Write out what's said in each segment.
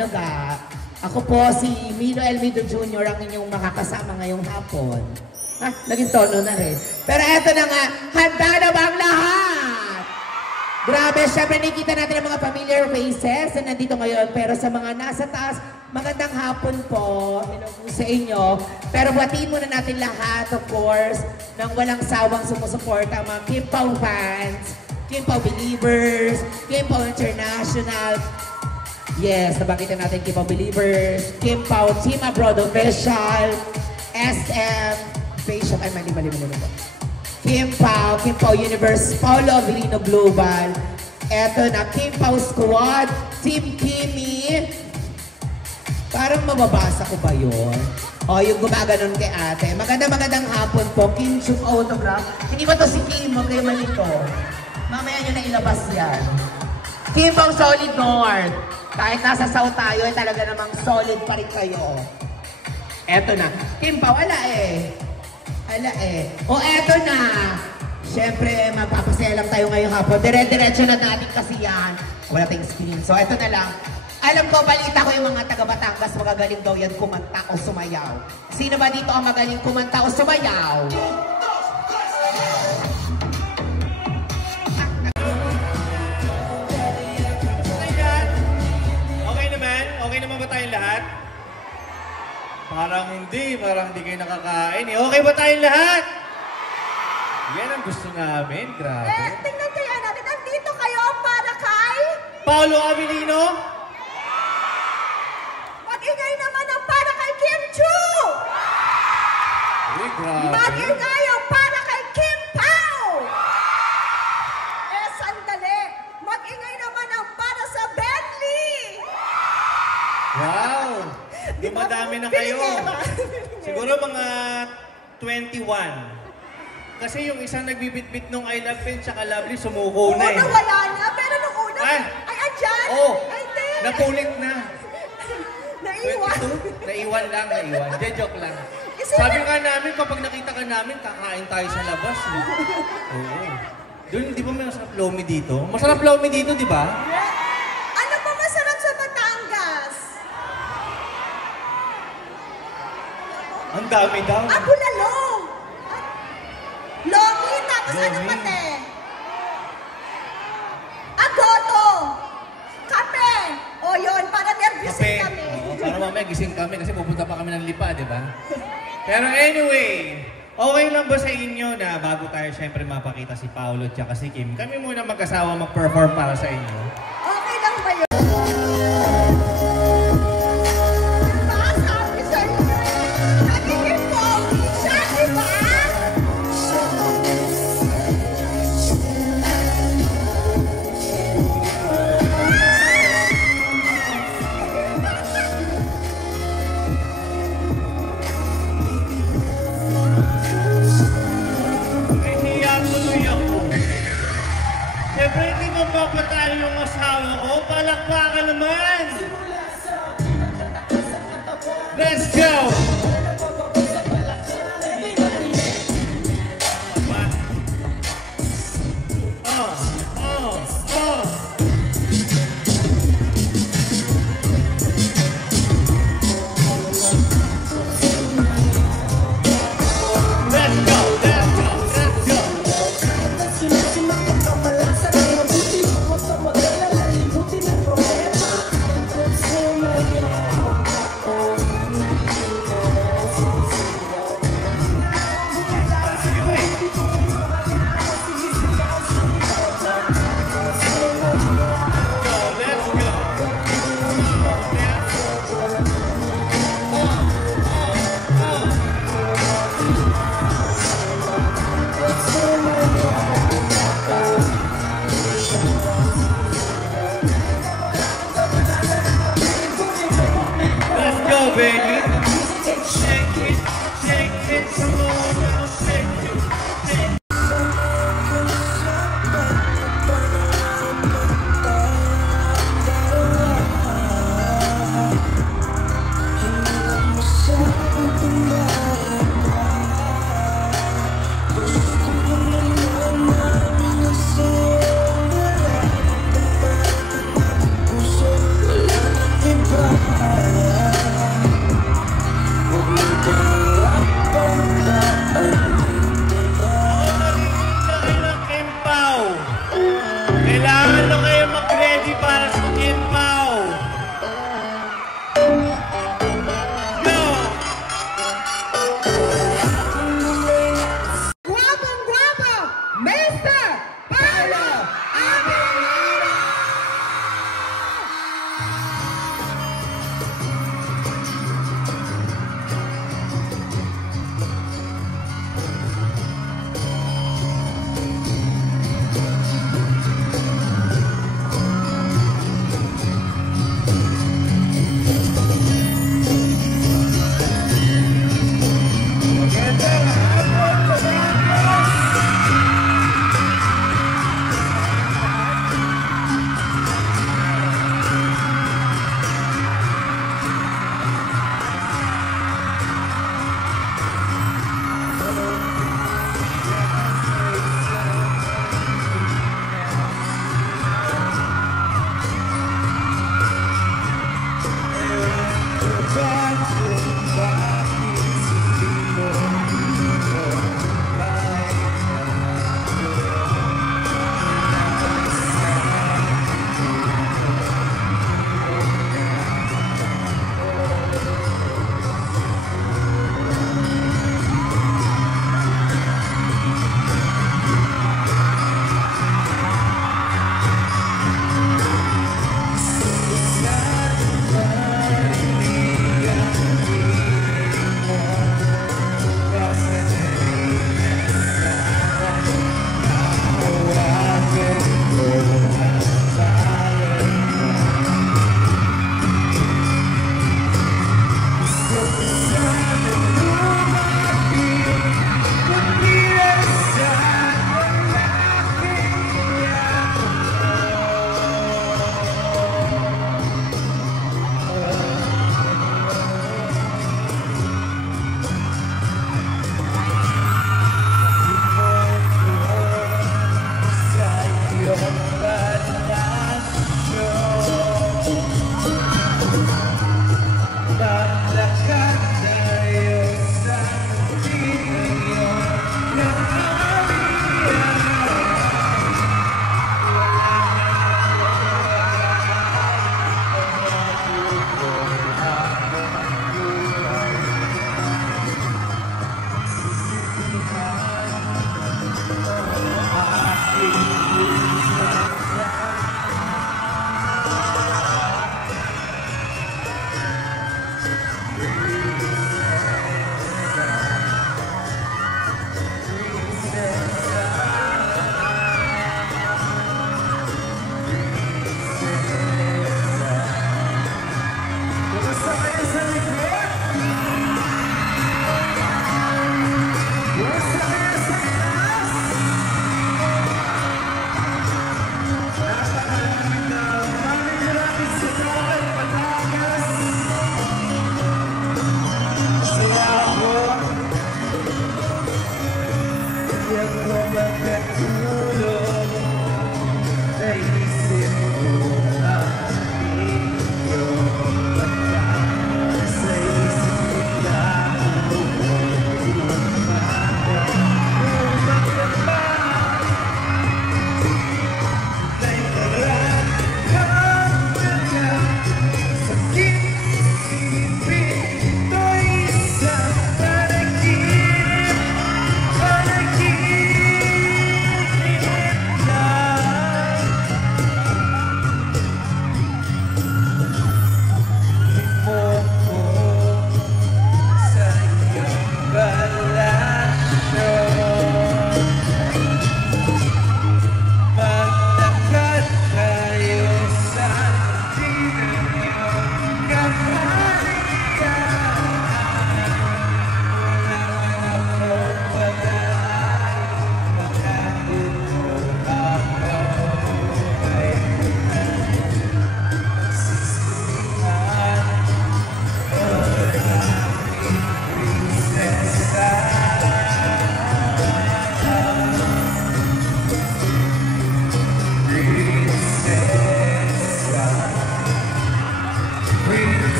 Ano ga? Ako po si Milo Elmido Jr. ang inyong makakasama ngayong hapon. Naging tono na rin. Pero eto na nga, handa na ba ang lahat? Grabe, syempre nakikita natin ang mga familiar faces na nandito ngayon. Pero sa mga nasa taas, magandang hapon po. Hello po sa inyo. Pero batiin muna natin lahat, of course, ng walang sawang sumusuporta ang mga Kim Pao fans, Kim Pao believers, Kim Pao International. Yes, nabagitan natin Kim Pao believers, Kim Pao Team Abroad Official, SM, Facial, ay mali. Kim Pao Universe, Paulo Avelino Global. Eto na, Kim Pao Squad, Team Kimi. Parang mababasa ko ba yun? O, yung gumaganon kay ate. Magandang hapon po, Kim Chuk Autograph. Hindi ba to si Kim? Huwag kayo malito. Mamaya nyo na ilabas yan. Kim Pao Solid North. Kahit nasa South tayo, ay talaga namang solid pa rin kayo. Eto na. Kim Pao, ala eh. O eto na. Siyempre, magpapasaya lang tayo ngayong hapon. Dire-diretso na natin kasi yan. Wala tayong screen. So eto na lang. Alam ko, balita ko yung mga taga-Batangas magagaling daw yan kumanta o sumayaw. Sino ba dito ang magaling kumanta o sumayaw? Okay naman ba tayong lahat? Parang hindi kayo nakakain eh. Okay ba tayong lahat? Yan ang gusto namin, grabe. Tingnan kaya natin, andito kayo para kay... Paulo Avelino? Mag-ingay naman ang para kay Kim Chu! Uy, grabe. Mag-ingay ang para kay Kim Pao! Sandali. Mag-ingay naman ang para sa Bentley! Wow! Dumadami na kayo. Siguro mga 21. Kasi yung isang nagbibitbit nung I Love Pen tsaka Lovely, sumuko na eh. Oo, wala na. Pero nung una, ay, andyan. Oo. Ay, hindi. Napulit na. Naiwan. 22? Naiwan. De, joke lang. Sabi nga namin, kapag nakita ka namin, kakain tayo sa labas. Oo. Doon, di ba may masarap lomi dito? Masarap lomi dito, di ba? Ano pa masarap sa Batangas? Ang dami daw. Bulalong. Lomi, tapos Lomi. ano pati? Agoto. Kape. O yun, para nervyusin kami. Para mamaya gising kami kasi pupunta pa kami ng Lipa, di ba? Pero anyway, okay lang ba sa inyo na bago tayo syempre mapakita si Paulo at si Kim, kami muna mag-asawa mag-perform para sa inyo? Okay lang ba yun? Siyempre, hindi magpapatalo yung asawa ko. Palakpakan naman! Let's go! Baby, shake it, come on now, shake it. Goodbye. Kailangan na kayo mag-ready para sa Kimpaw. Go! Guwapong-guwapo, Mr. Paolo Abilino!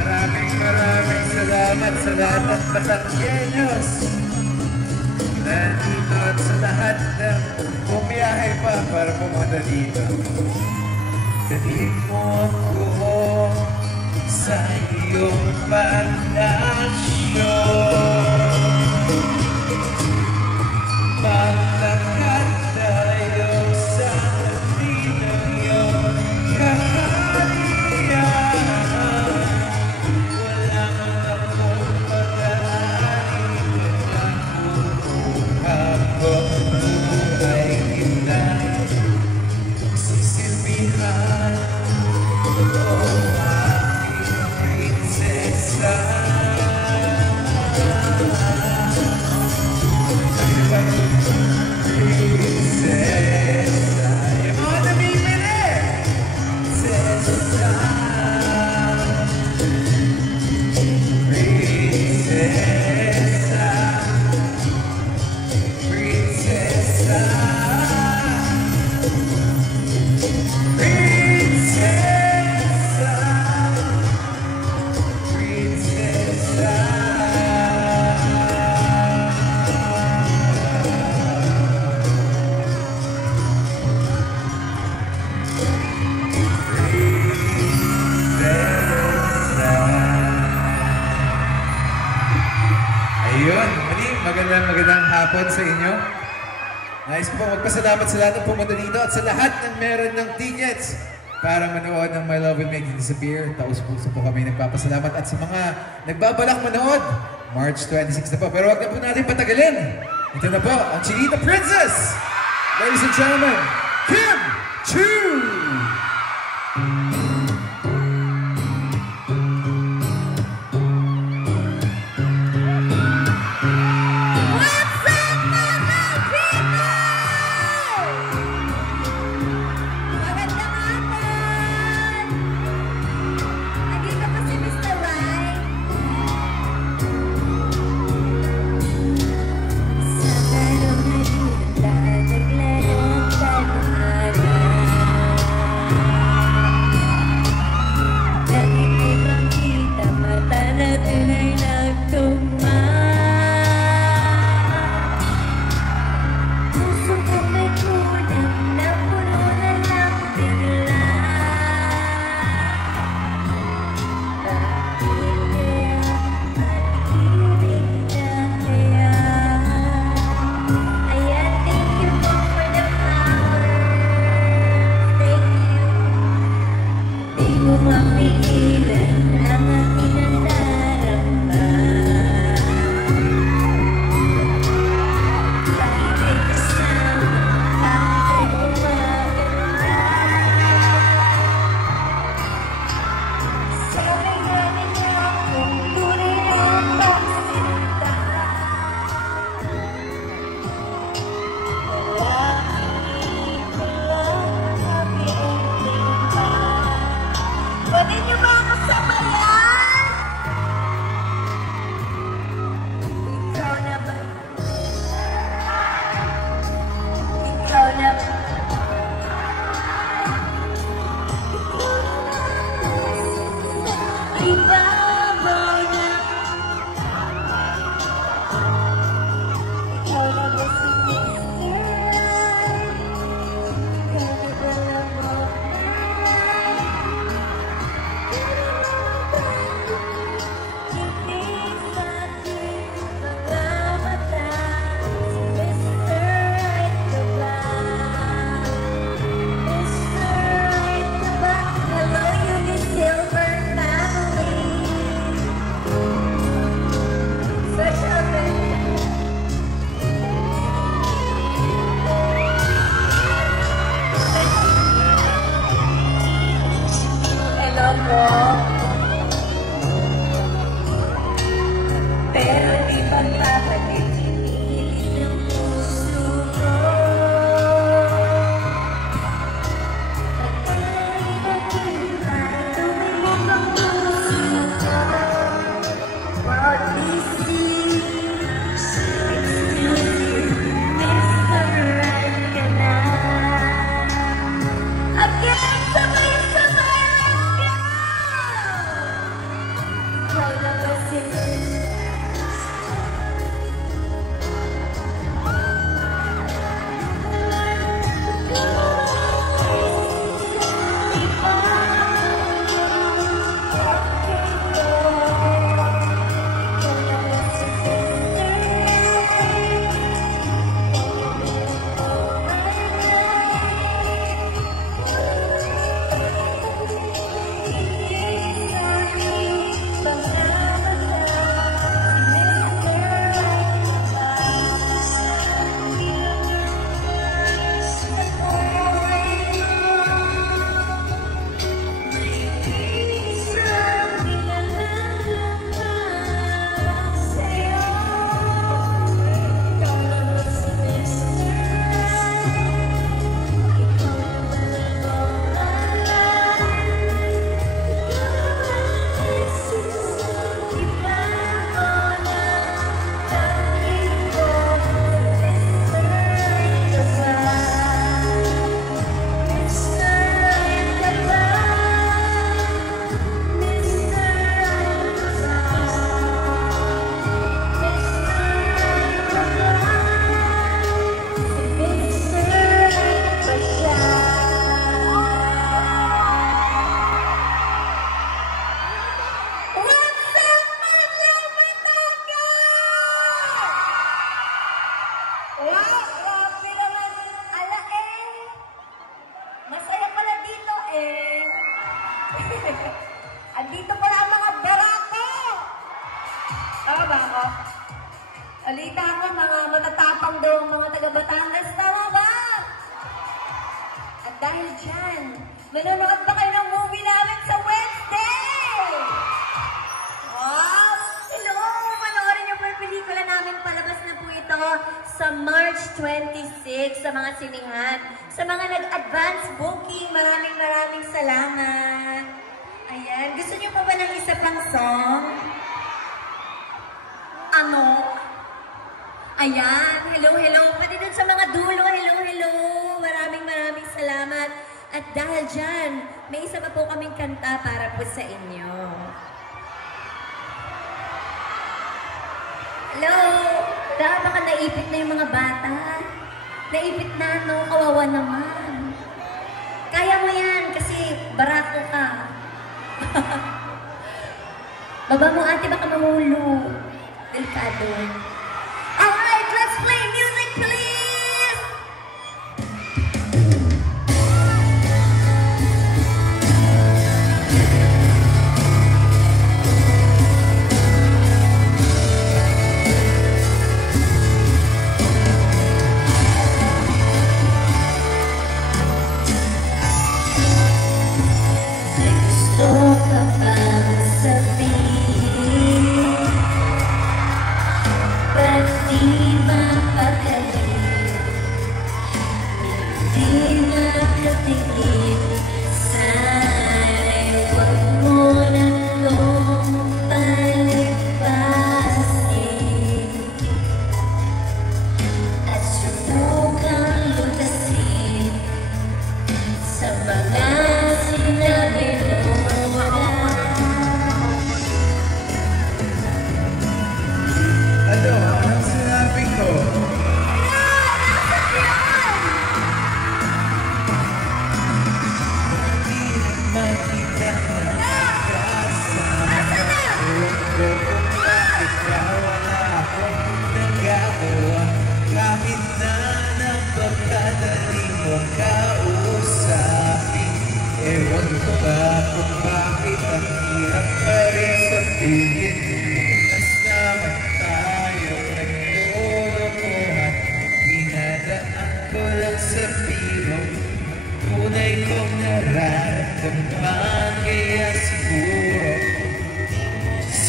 Maraming salamat sa lahat ng Batanggenyos. Nandito at sa lahat ng bumiyahe pa para pumunta dito. Dalhin mo ako sa iyong palasyo. Maglakad tayo sa tabi ng iyong kaharian. Wala man akong pag-aari, habang buhay kita sisilbihan. Oh, aking prinsesa. Prinsesa, yung mga namimili. Prinsesa. Prinsesa. Prinsesa. Prinsesa. Prinsesa. Ayun, muli, magandang hapon sa inyo. Nais ko pong magpasalamat sa lahat ng pumunta dito at sa lahat ng meron ng tickets para manood ng My Love Will Make You Disappear. Taus-puso po kami nagpapasalamat at sa mga nagbabalak manood, March 26 na po. Pero wag na po natin patagalin. Ito na po, ang Chinita Princess! Ladies and gentlemen, Kim Chu! What's up, mga people? Magandang hapon! Nandito pa si Mr. Right. Sa tanong na dito, naglarong tanong araw. music sa mga sinihan. Sa mga nag-advance booking, maraming salamat. Ayan, gusto niyo pa ba ng isa pang song? Ano? Ayan, hello. Pati dun sa mga dulo, hello. Maraming salamat. At dahil dyan, may isa pa po kaming kanta para po sa inyo. Hello! Baka naipit na yung mga bata. Naipit na, no? Kawawa naman. Kaya mo yan, kasi barako ka. Baba mo, ate, baka mahulo. Delikado. Alright, let's play music, please!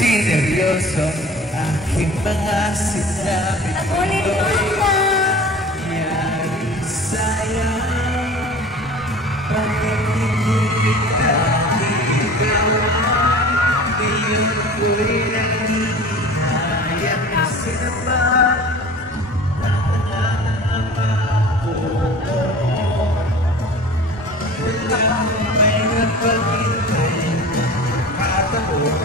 Sineryoso aking mga sinabi nangyari sayang pag-ibig kita ngayon ko'y nangihinayan kasi naman wala may napag-intay kataon.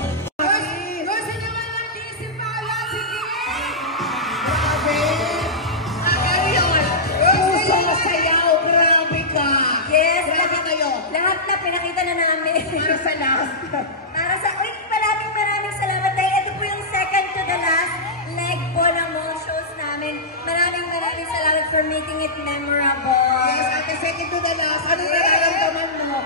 Gusto niyo ba ng DC Paula? Sige! Grabe! Ano yun? Puso masayaw, grabe ka! Yes, Grabe kayo! lahat na pinakita na namin. Para sa last. Para sa, uy, maraming salamat dahil ito po yung second to the last leg po ng mall shows namin. Maraming salamat for making it memorable. Yes, at the second to the last, anong nararamdaman mo?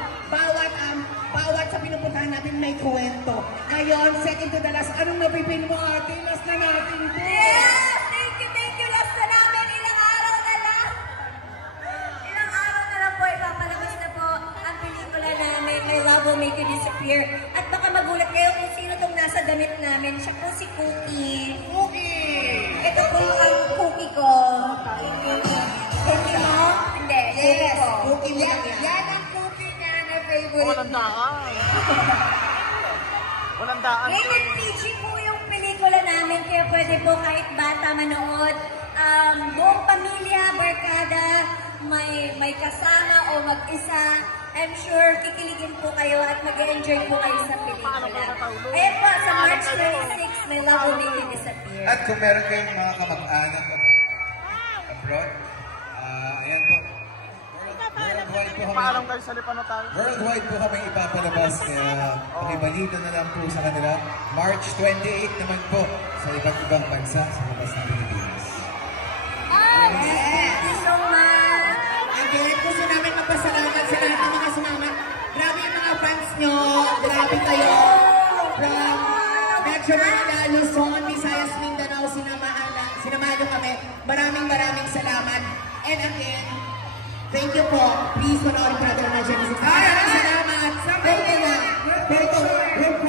Bawat sa pinupuntahan natin may kwento. Ngayon, second to the last, anong napipin mo, ate? Last na natin to. Yes! Thank you. Last na namin. Ilang araw na lang. Ilang araw na lang po, ipapalabas na po ang pelikula namin, My Love Will Make You Disappear. At baka magulat kayo kung sino tong nasa damit namin. Siya po si Cookie. Cookie! Ito po ang cookie ko. Cookie mo? Hindi. Yes, Cookie ko. cookie mo lang yan. Yan ang cookie niya na favorite. Walang daan. Walang daan. Rated PG po yung pelikula namin, kaya pwede po kahit bata manood. Buong pamilya, barkada, may kasama o mag-isa. I'm sure kikiligin po kayo at mag-enjoy po kayo sa pelikula. Ayan po, sa March 26, My Love Will Make You Disappear. At kung meron kayong mga kamag-anak abroad, ayan po. Worldwide po kami. Paalam kayo sa Lipanotay. Worldwide po kami ipapalabas, kaya pakibalita na lang po sa kanila. March 28 naman po sa iba't ibang bansa sa labas ng Pilipinas. Thank you so much. Again, gusto namin magpasalamat sa lahat ng mga sumama. Grabe yung mga fans nyo. Grabe kayo. From Metro Manila, Luzon, Visayas, Mindanao, sinamahan nyo kami. Maraming salamat. And again, thank you po. Please panoorin ko natin ang mga Genesis. Maraming salamat. Thank you na. Thank you.